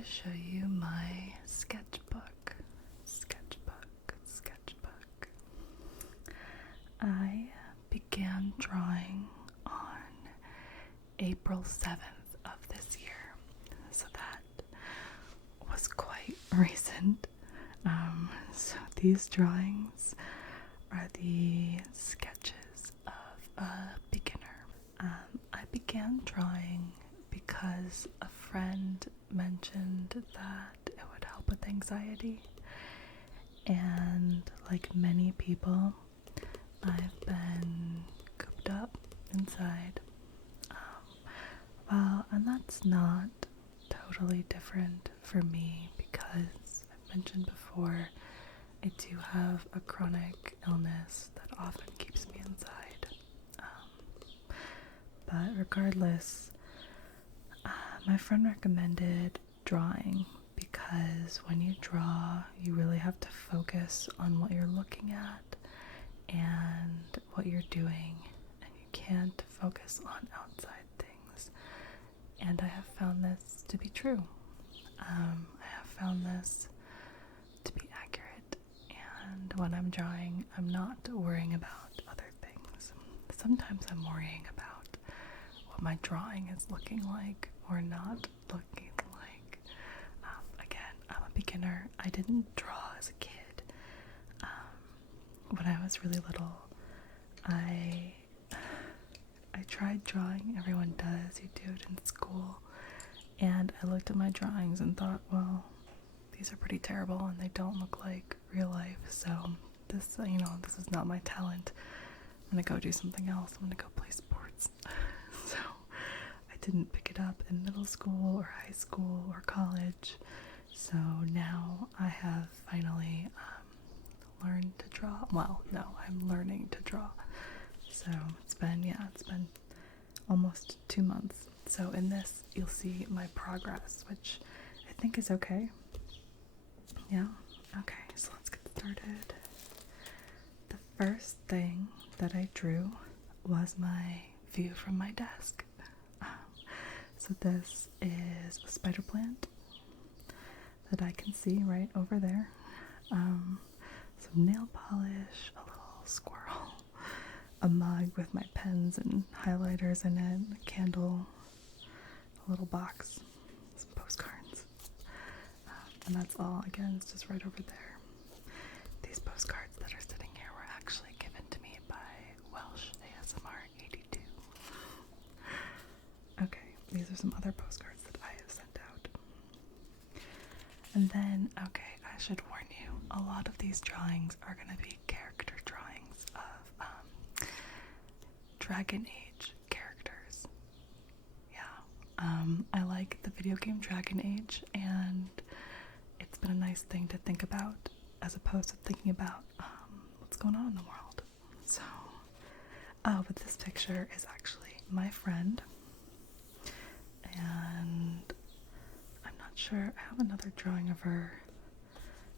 to show you my sketchbook. I began drawing on April 7th of this year, so that was quite recent. So these drawings are the sketches of a beginner. I began drawing because a friend mentioned that it would help with anxiety, and like many people, I've been cooped up inside. And that's not totally different for me because I've mentioned before, I do have a chronic illness that often keeps me inside. But regardless, my friend recommended drawing because when you draw, you really have to focus on what you're looking at and what you're doing, and you can't focus on outside things. And I have found this to be true. I have found this to be accurate, and when I'm drawing, I'm not worrying about other things. Sometimes I'm worrying about what my drawing is looking like or not looking like. Again, I'm a beginner. I didn't draw as a kid. When I was really little, I tried drawing. Everyone does. You do it in school. And I looked at my drawings and thought, well, these are pretty terrible and they don't look like real life. So this is not my talent. I'm gonna go do something else. I'm gonna go play sports. So I didn't pick it up in middle school or high school or college. So now I have finally learned to draw. Well, no, I'm learning to draw. So it's been almost 2 months. So in this, you'll see my progress, which I think is okay. Yeah? Okay, so let's get started. The first thing that I drew was my view from my desk. So this is a spider plant that I can see right over there. Some nail polish, a little squirrel, a mug with my pens and highlighters in it, a candle, a little box, some postcards. And that's all. Again, it's just right over there. These postcards that are sitting here were actually given to me by Welsh ASMR 82. Okay, these are some other postcards that I have sent out. And then, okay, I should warn you, a lot of these drawings are going to be character drawings of Dragon Age characters. Yeah, I like the video game Dragon Age, and it's been a nice thing to think about as opposed to thinking about what's going on in the world. So, but this picture is actually my friend, and I'm not sure, I have another drawing of her.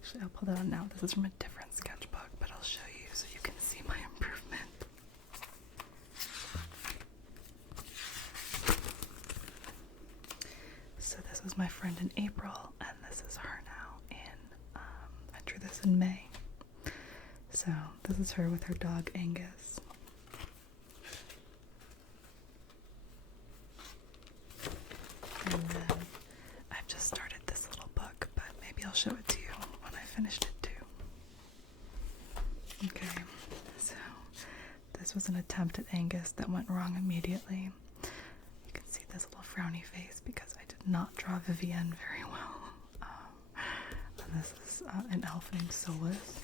Actually, I'll pull that out now. This is from a different sketchbook, but I'll show you so you can see my improvement. So this was my friend in April, and this is her now I drew this in May. So this is her with her dog Angus. And then I've just started this little book, but maybe I'll show it to you when I finished it too. Okay, so this was an attempt at Angus that went wrong immediately. You can see this little frowny face because I did not draw Vivienne very well. And this is an elf named Solus.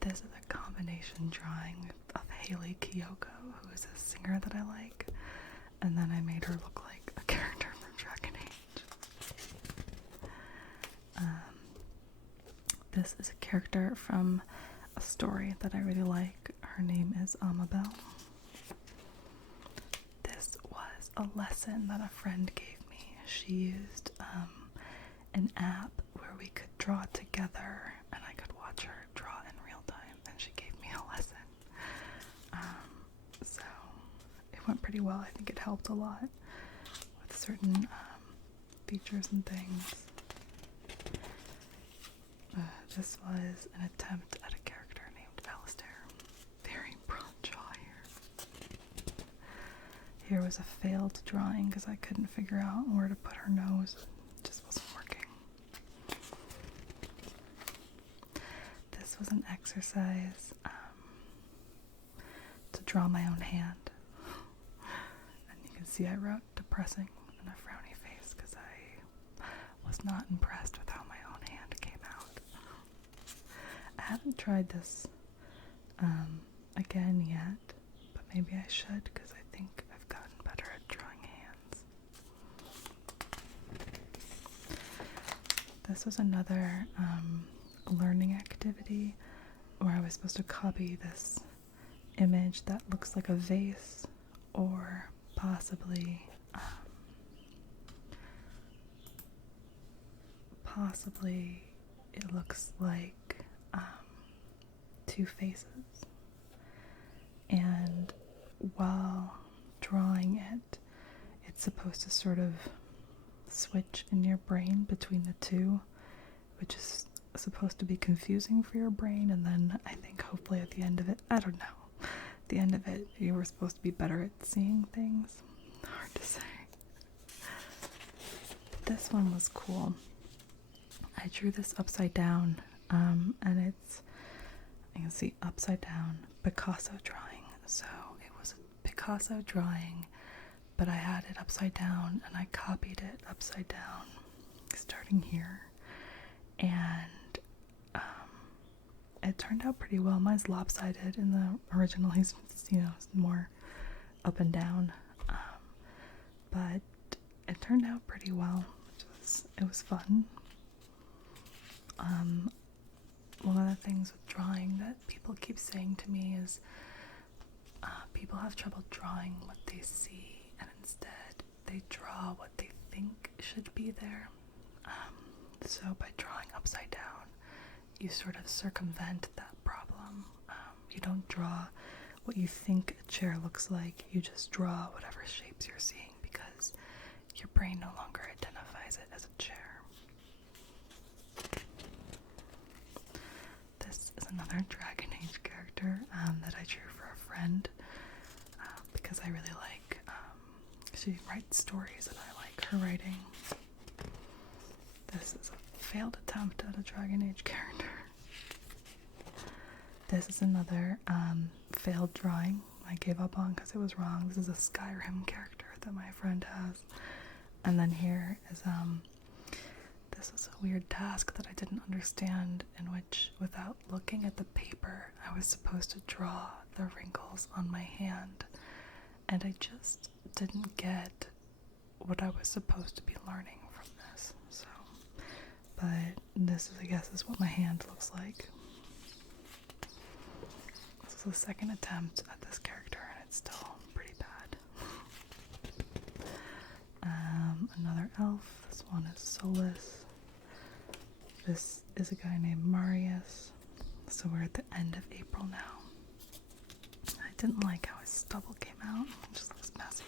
This is a combination drawing of Haley Kiyoko, who is a singer that I like, and then I made her look like a character from Dragon Age. This is a character from a story that I really like. Her name is Amabel. This was a lesson that a friend gave me. She used an app where we could draw together and I could watch her draw in real time, and she gave me a lesson. So it went pretty well. I think it helped a lot with certain features and things. This was an attempt at a character named Alistair. Very broad jaw here. Here was a failed drawing because I couldn't figure out where to put her nose. It just wasn't working. This was an exercise to draw my own hand. And you can see I wrote depressing and a frowny face because I was not impressed with how my own hand came out. I haven't tried this again yet, but maybe I should because I think I've gotten better at drawing hands. This was another learning activity where I was supposed to copy this image that looks like a vase, or possibly it looks like two faces. And while drawing it, it's supposed to sort of switch in your brain between the two, which is supposed to be confusing for your brain. And then I think hopefully at the end of it, I don't know, at the end of it you were supposed to be better at seeing things. Hard to say. This one was cool. I drew this upside down, and it's, you can see upside down Picasso drawing. So it was a Picasso drawing, but I had it upside down and I copied it upside down, starting here. And it turned out pretty well. Mine's lopsided. In the original, he's, more up and down. But it turned out pretty well. It was fun. One of the things with drawing that people keep saying to me is people have trouble drawing what they see, and instead they draw what they think should be there. So by drawing upside down, you sort of circumvent that problem. You don't draw what you think a chair looks like, you just draw whatever shapes you're seeing because your brain no longer identifies it as a chair. This is another Dragon Age character that I drew for a friend because I really like, she writes stories and I like her writing. This is a failed attempt at a Dragon Age character. This is another failed drawing I gave up on because it was wrong. This is a Skyrim character that my friend has. And then here is, this was a weird task that I didn't understand, in which, without looking at the paper, I was supposed to draw the wrinkles on my hand. And I just didn't get what I was supposed to be learning from this. So, but this, I guess, is what my hand looks like. This is the second attempt at this character, and it's still pretty bad. Another elf. This one is Solus. This is a guy named Marius. So we're at the end of April now. I didn't like how his stubble came out. It just looks messy.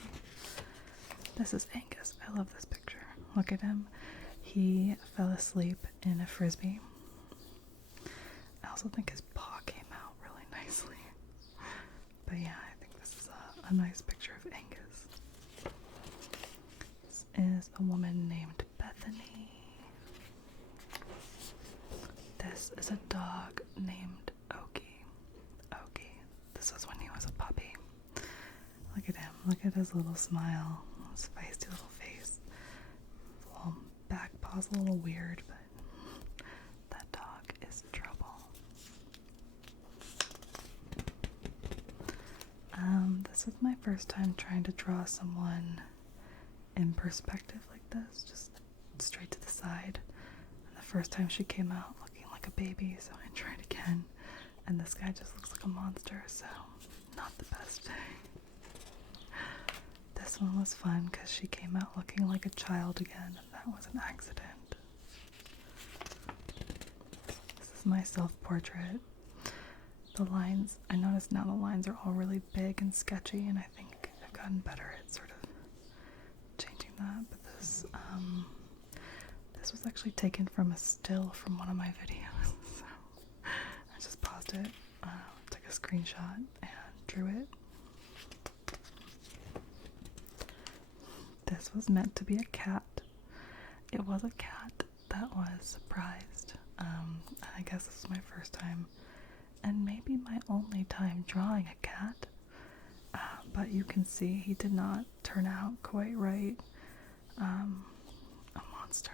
This is Angus. I love this picture. Look at him. He fell asleep in a frisbee. I also think his paw came out really nicely. But yeah, I think this is a nice picture of Angus. This is a woman named Bethany. This is a dog named Okie. Okie. This was when he was a puppy. Look at him. Look at his little smile. His feisty little face. His little back paw's a little weird, but that dog is trouble. This is my first time trying to draw someone in perspective like this, just straight to the side. And the first time she came out looking like a baby, so I tried again. And this guy just looks like a monster, so not the best day. This one was fun because she came out looking like a child again, and that was an accident. This is my self-portrait. The lines, I noticed now the lines are all really big and sketchy, and I think I've gotten better at sort of changing that. But this This was actually taken from a still from one of my videos. So I just paused it, took a screenshot, and drew it. This was meant to be a cat. It was a cat that was surprised. I guess this is my first time, and maybe my only time drawing a cat. But you can see he did not turn out quite right. A monster.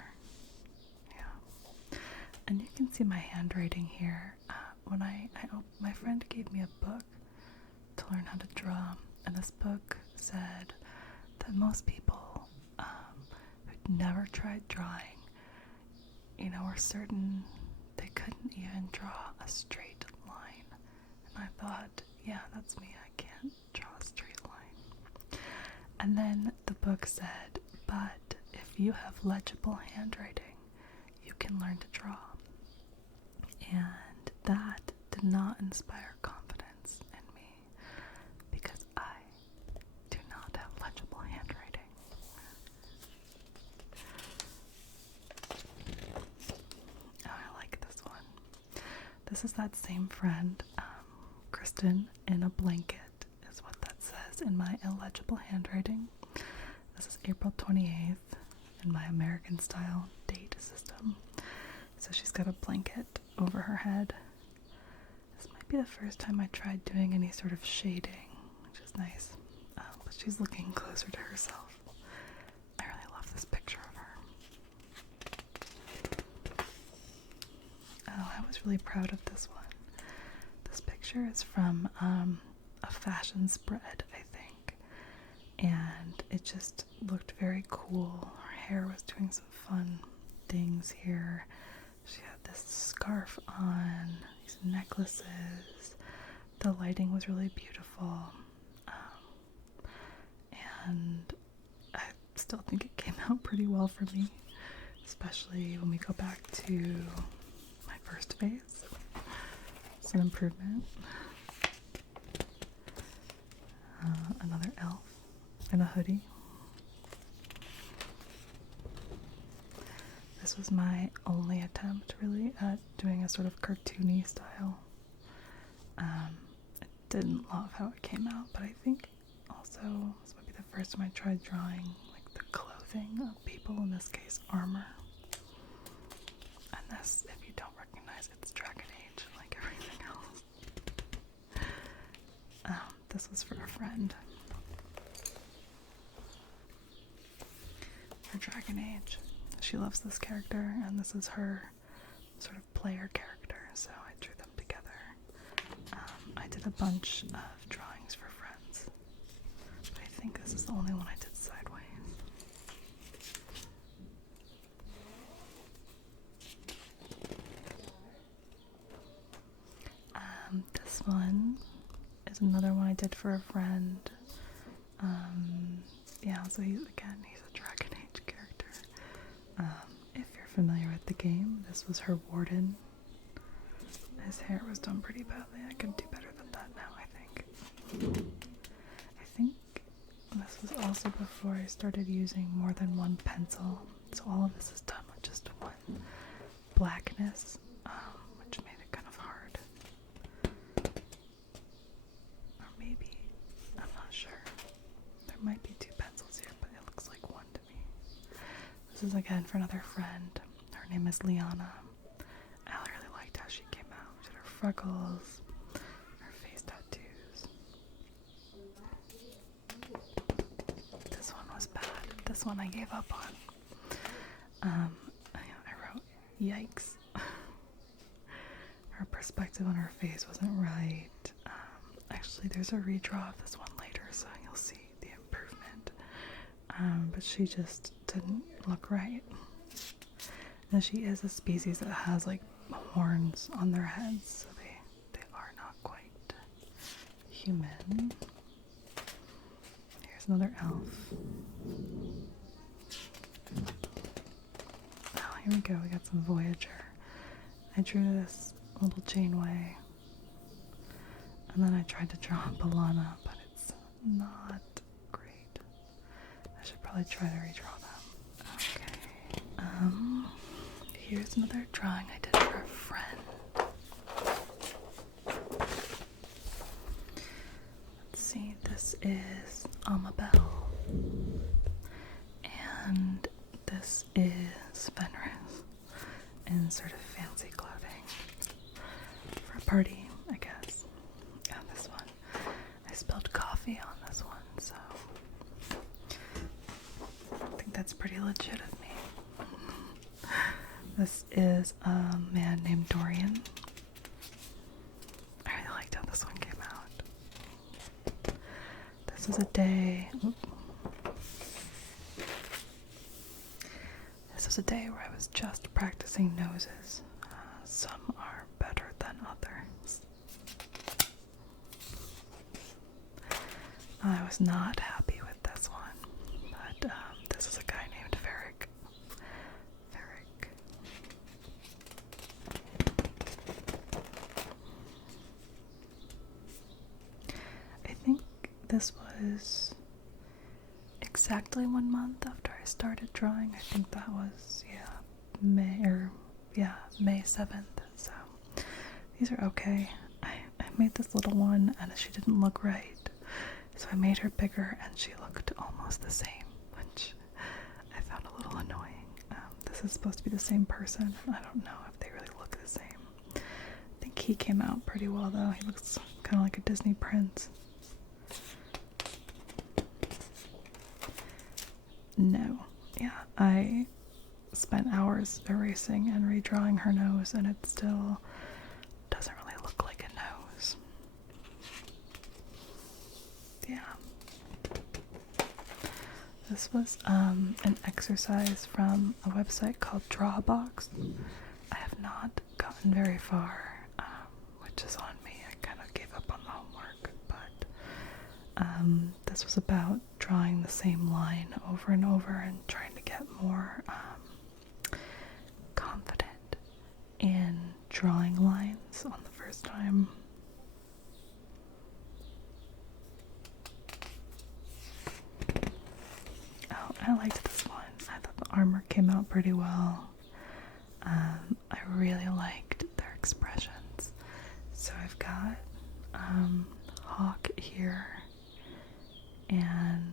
Yeah. And you can see my handwriting here. When my friend gave me a book to learn how to draw, and this book said that most people who'd never tried drawing, were certain they couldn't even draw a straight line. And I thought, yeah, that's me. I can't draw a straight line. And then the book said, but if you have legible handwriting, you can learn to draw. And that did not inspire confidence in me, because I do not have legible handwriting. Oh, I like this one. This is that same friend, Kristen, in a blanket is what that says in my illegible handwriting. This is April 28th in my American style date system. So she's got a blanket over her head. This might be the first time I tried doing any sort of shading, which is nice. But she's looking closer to herself. I really love this picture of her. Oh, I was really proud of this one. This picture is from a fashion spread, I think. And it just looked very cool. Her hair was doing some fun things here. She had this scarf on, these necklaces. The lighting was really beautiful. And I still think it came out pretty well for me, especially when we go back to my first phase. It's an improvement. Another elf in a hoodie. This was my only attempt, really, at doing a sort of cartoony style. I didn't love how it came out, but I think also this might be the first time I tried drawing like the clothing of people, in this case armor. And this, if you don't recognize, it's Dragon Age, like everything else. This was for a friend. For Dragon Age. She loves this character, and this is her sort of player character, so I drew them together. I did a bunch of drawings for friends, but I think this is the only one I did sideways. This one is another one I did for a friend. Yeah, so he's a Dragon Age character. If you're familiar with the game, this was her warden. His hair was done pretty badly. I could do better than that now, I think. I think this was also before I started using more than one pencil. So all of this is done with just one blackness, which made it kind of hard. Or maybe, I'm not sure. There might be two pencils here, but it looks like one to me. This is again for another friend. Her name is Liana. I really liked how she came out. She had her freckles, her face tattoos. This one was bad. This one I gave up on. I wrote, yikes. Her perspective on her face wasn't right. Actually, there's a redraw of this one later, so you'll see the improvement. But she just didn't look right. And she is a species that has like horns on their heads, so they are not quite human. Here's another elf. Oh, here we go. We got some Voyager. I drew this little Janeway, and then I tried to draw Balana, but it's not great. I should probably try to redraw them. Okay. here's another drawing I did for a friend. Let's see, this is Amabel. And this is Fenris in sort of fancy clothing for a party, I guess. And this one, I spilled coffee on this one, so I think that's pretty legit of me. This is a man named Dorian. I really liked how this one came out. This was a day. This was a day where I was just practicing noses. Some are better than others. I was not happy with this one, but this is a guy named Varric. I think this was exactly 1 month after I started drawing. I think that was, May 7th. So these are okay. I made this little one and she didn't look right. So I made her bigger and she looked almost the same, which I found a little annoying. This is supposed to be the same person. I don't know if they really look the same. I think he came out pretty well though. He looks kind of like a Disney prince. No. Yeah, I spent hours erasing and redrawing her nose and it still doesn't really look like a nose. Yeah. This was an exercise from a website called Drawbox. I have not gotten very far, which is on me. I kind of gave up on the homework, but this was about drawing the same line over and over and trying to get more confident in drawing lines on the first time. Oh, I liked this one. I thought the armor came out pretty well. I really liked their expressions. So I've got Hawk here, and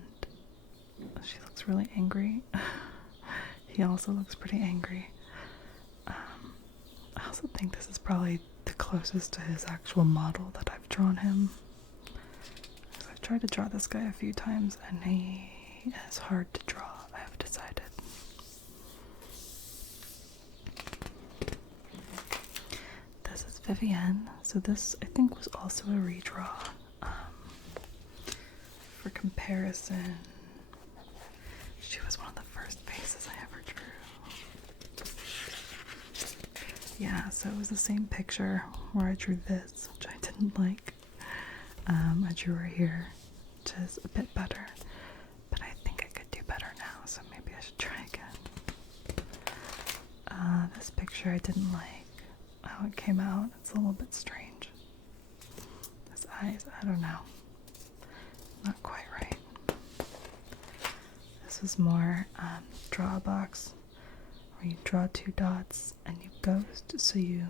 she looks really angry. He also looks pretty angry. I also think this is probably the closest to his actual model that I've drawn him. So I've tried to draw this guy a few times and he is hard to draw, I have decided. This is Vivienne. So this I think was also a redraw. For comparison, she was one of the first faces I ever drew. Yeah, so it was the same picture where I drew this, which I didn't like. I drew her here, which is a bit better, but I think I could do better now, so maybe I should try again. This picture I didn't like how it came out. It's a little bit strange. His eyes, I don't know. Not quite right. This is more draw a box where you draw 2 dots and you ghost, so you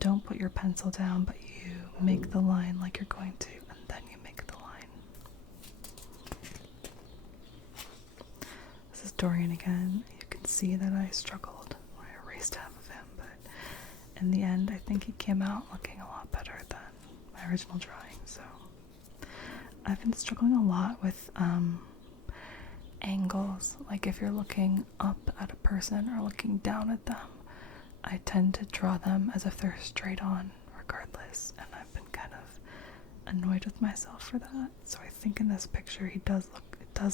don't put your pencil down, but you make the line like you're going to, and then you make the line. This is Dorian again. You can see that I struggled when I erased half of him, but in the end I think he came out looking a lot better than my original drawing. So I've been struggling a lot with angles. Like if you're looking up at a person or looking down at them, I tend to draw them as if they're straight on regardless, and I've been kind of annoyed with myself for that. So I think in this picture it does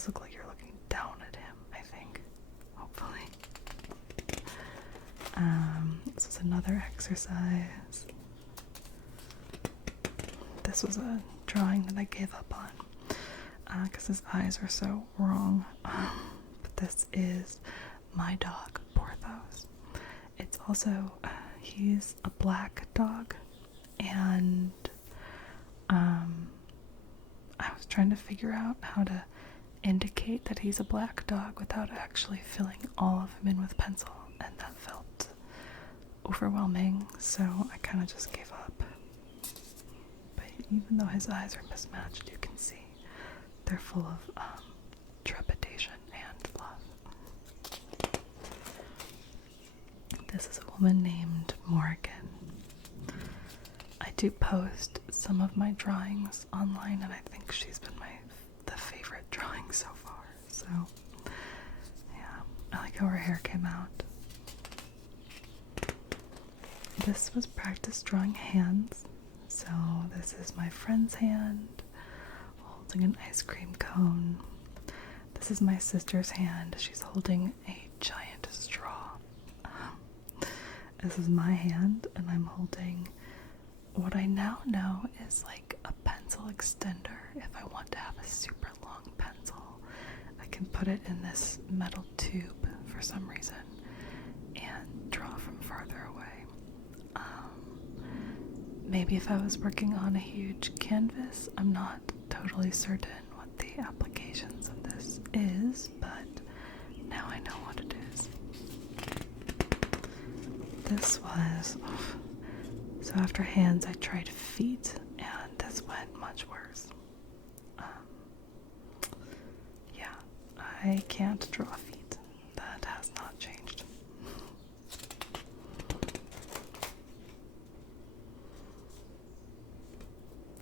look like you're looking down at him, I think. Hopefully. This is another exercise. This was a drawing that I gave up on because his eyes are so wrong. But this is my dog, Porthos. It's also, he's a black dog, and I was trying to figure out how to indicate that he's a black dog without actually filling all of him in with pencil, and that fell overwhelming, so I kind of just gave up. But even though his eyes are mismatched, you can see they're full of trepidation and love. This is a woman named Morgan. I do post some of my drawings online, and I think she's been the favorite drawing so far. So yeah, I like how her hair came out. This was practice drawing hands. So this is my friend's hand holding an ice cream cone. This is my sister's hand. She's holding a giant straw. This is my hand, and I'm holding what I now know is like a pencil extender. If I want to have a super long pencil, I can put it in this metal tube for some reason and draw from farther away. Maybe if I was working on a huge canvas, I'm not totally certain what the applications of this is, but now I know what it is. This was... So after hands, I tried feet, and this went much worse. Yeah, I can't draw feet. That has not changed.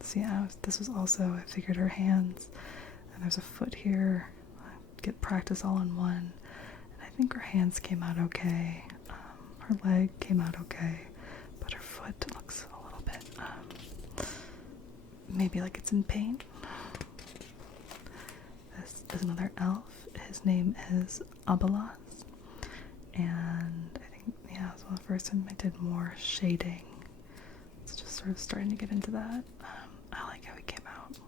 See, this was also, I figured her hands, and there's a foot here. I get practice all in one, and I think her hands came out okay. Her leg came out okay. But her foot looks a little bit, maybe like it's in pain. This is another elf. His name is Abelas. And I think, yeah, so the first time I did more shading. It's just sort of starting to get into that. I like how he came out.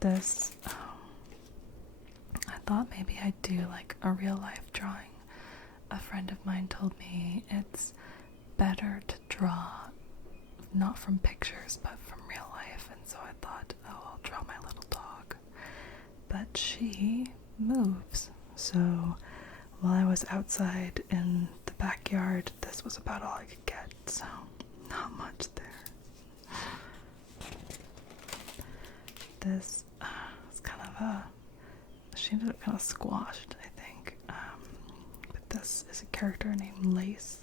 This, I thought maybe I'd do like a real life drawing. A friend of mine told me it's better to draw not from pictures but from real life, and so I thought, oh, I'll draw my little dog. But she moves, so while I was outside in the backyard, this was about all I could get, so not much there. This is kind of she ended up kind of squashed, I think. But this is a character named Lace.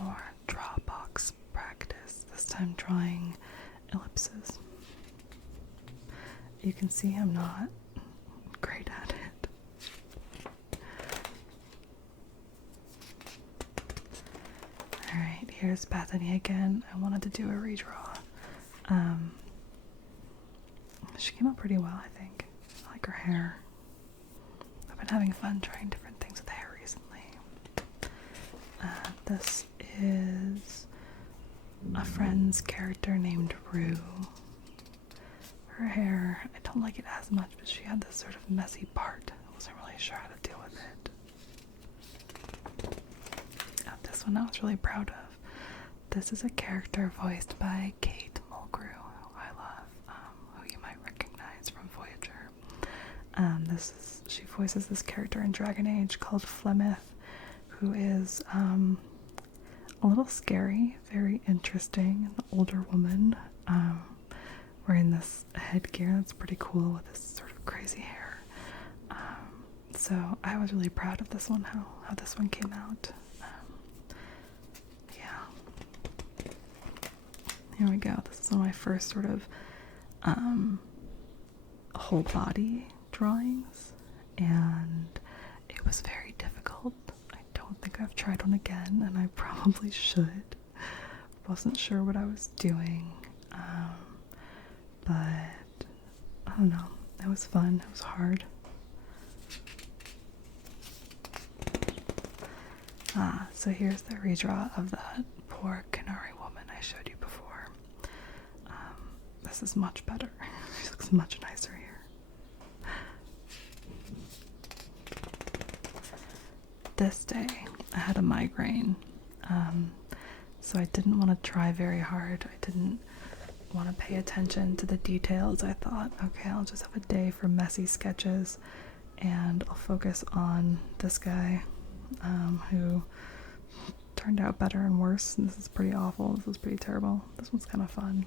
More draw box practice, this time drawing ellipses. You can see I'm not great at it. Alright, here's Bethany again. I wanted to do a redraw. She came out pretty well, I think. I like her hair. I've been having fun trying different things with hair recently. This is a friend's character named Rue. Her hair, I don't like it as much, but she had this sort of messy part. I wasn't really sure how to deal with it. This one I was really proud of. This is a character voiced by Kate Mulgrew, who I love, who you might recognize from Voyager. She voices this character in Dragon Age called Flemeth, who is a little scary, very interesting, an older woman, wearing this headgear that's pretty cool with this sort of crazy hair. So I was really proud of this one, how this one came out. Yeah. Here we go. This is one of my first sort of whole body drawings, and it was very difficult. I don't think I've tried one again, and I probably should. Wasn't sure what I was doing, but I don't know. It was fun. It was hard. So here's the redraw of that poor Canary woman I showed you before. This is much better. She looks much nicer here. This day, I had a migraine, so I didn't want to try very hard. I didn't want to pay attention to the details. I thought, okay, I'll just have a day for messy sketches, and I'll focus on this guy who turned out better and worse. This is pretty awful. This is pretty terrible. This one's kind of fun.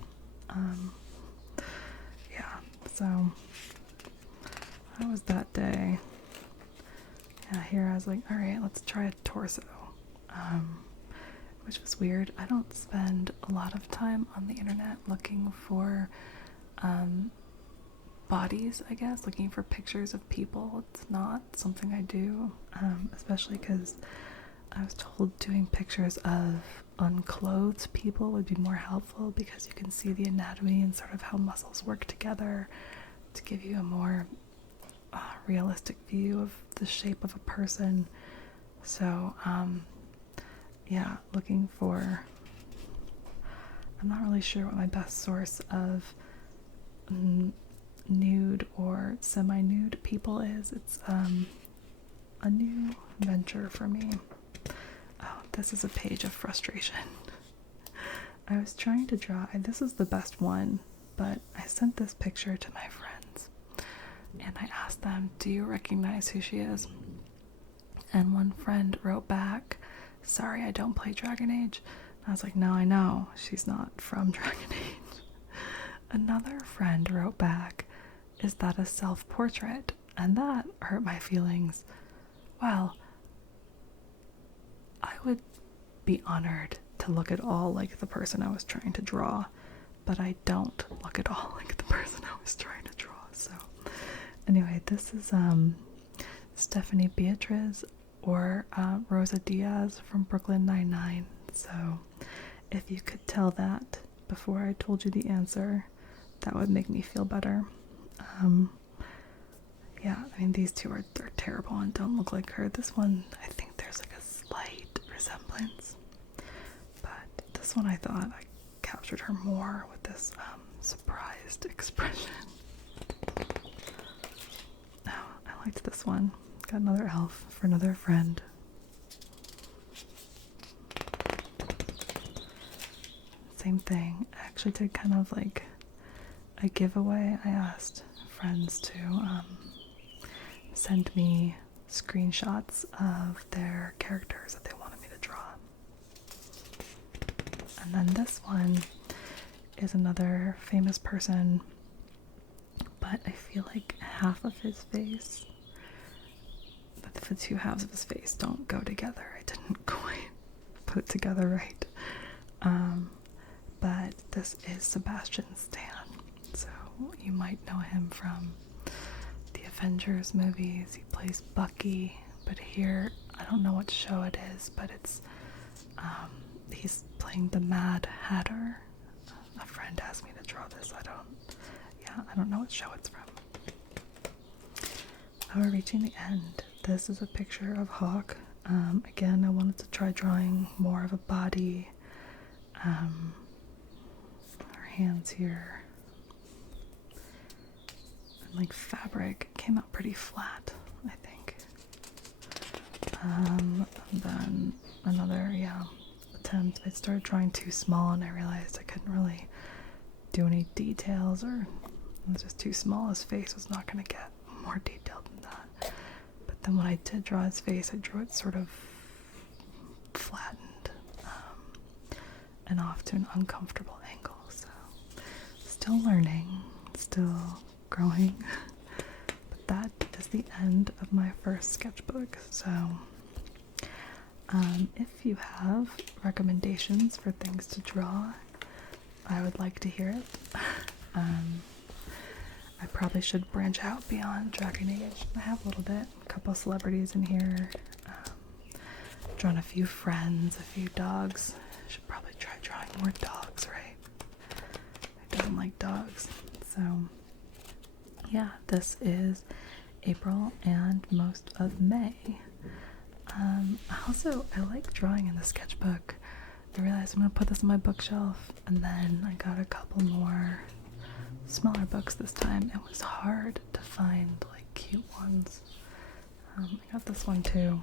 Yeah, so that was that day. Yeah, here I was like, alright, let's try a torso. Which was weird. I don't spend a lot of time on the internet looking for bodies, I guess, looking for pictures of people. It's not something I do, especially because I was told doing pictures of unclothed people would be more helpful because you can see the anatomy and sort of how muscles work together to give you a more realistic view of the shape of a person. So, yeah, looking for, I'm not really sure what my best source of nude or semi-nude people is. It's a new venture for me. Oh, this is a page of frustration. I was trying to draw, and this is the best one, but I sent this picture to my friends and I asked them, do you recognize who she is? And one friend wrote back, sorry, I don't play Dragon Age. And I was like, no, I know, she's not from Dragon Age. Another friend wrote back, is that a self-portrait? And that hurt my feelings. Well, I would be honored to look at all like the person I was trying to draw, but I don't look at all like the person I was trying to draw. So anyway, this is Stephanie Beatriz or Rosa Diaz from Brooklyn Nine-Nine. So if you could tell that before I told you the answer, that would make me feel better. Yeah, I mean, these two are terrible and don't look like her. This one, I think there's like a slight resemblance, but this one I thought I captured her more with this surprised expression. Oh, I liked this one. Got another elf for another friend. Same thing. I actually did kind of like a giveaway. I asked friends to send me screenshots of their characters that they wanted me to draw. And then this one is another famous person, but I feel like half of his face, the two halves of his face don't go together. I didn't quite put it together right. But this is Sebastian Stan. So you might know him from the Avengers movies. He plays Bucky, but here, I don't know what show it is, but it's, he's playing the Mad Hatter. A friend asked me to draw this. I don't know what show it's from. Now we're reaching the end. This is a picture of Hawk. Again, I wanted to try drawing more of a body. Our hands here. And like fabric came out pretty flat, I think. And then another, attempt. I started drawing too small and I realized I couldn't really do any details, or it was just too small. His face was not going to get more detailed than that. But then when I did draw his face, I drew it sort of flattened and off to an uncomfortable angle. So still learning, still growing. But that is the end of my first sketchbook. So if you have recommendations for things to draw, I would like to hear it. I probably should branch out beyond Dragon Age. I have a little bit, a couple celebrities in here. Drawn a few friends, a few dogs. I should probably try drawing more dogs, right? I don't like dogs. So yeah, this is April and most of May. I like drawing in the sketchbook. I realized I'm gonna put this on my bookshelf, and then I got a couple more smaller books this time. It was hard to find like cute ones. I got this one too.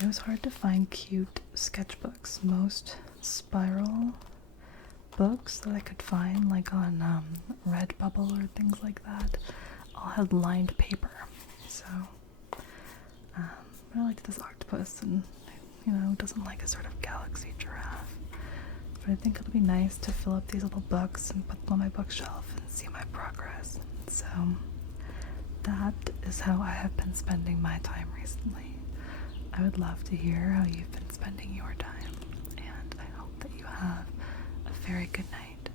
It was hard to find cute sketchbooks. Most spiral books that I could find, like on Redbubble or things like that, all had lined paper. So I liked this octopus, and who doesn't like a sort of galaxy giraffe? But I think it'll be nice to fill up these little books and put them on my bookshelf and see my progress. So that is how I have been spending my time recently. I would love to hear how you've been spending your time, and I hope that you have a very good night.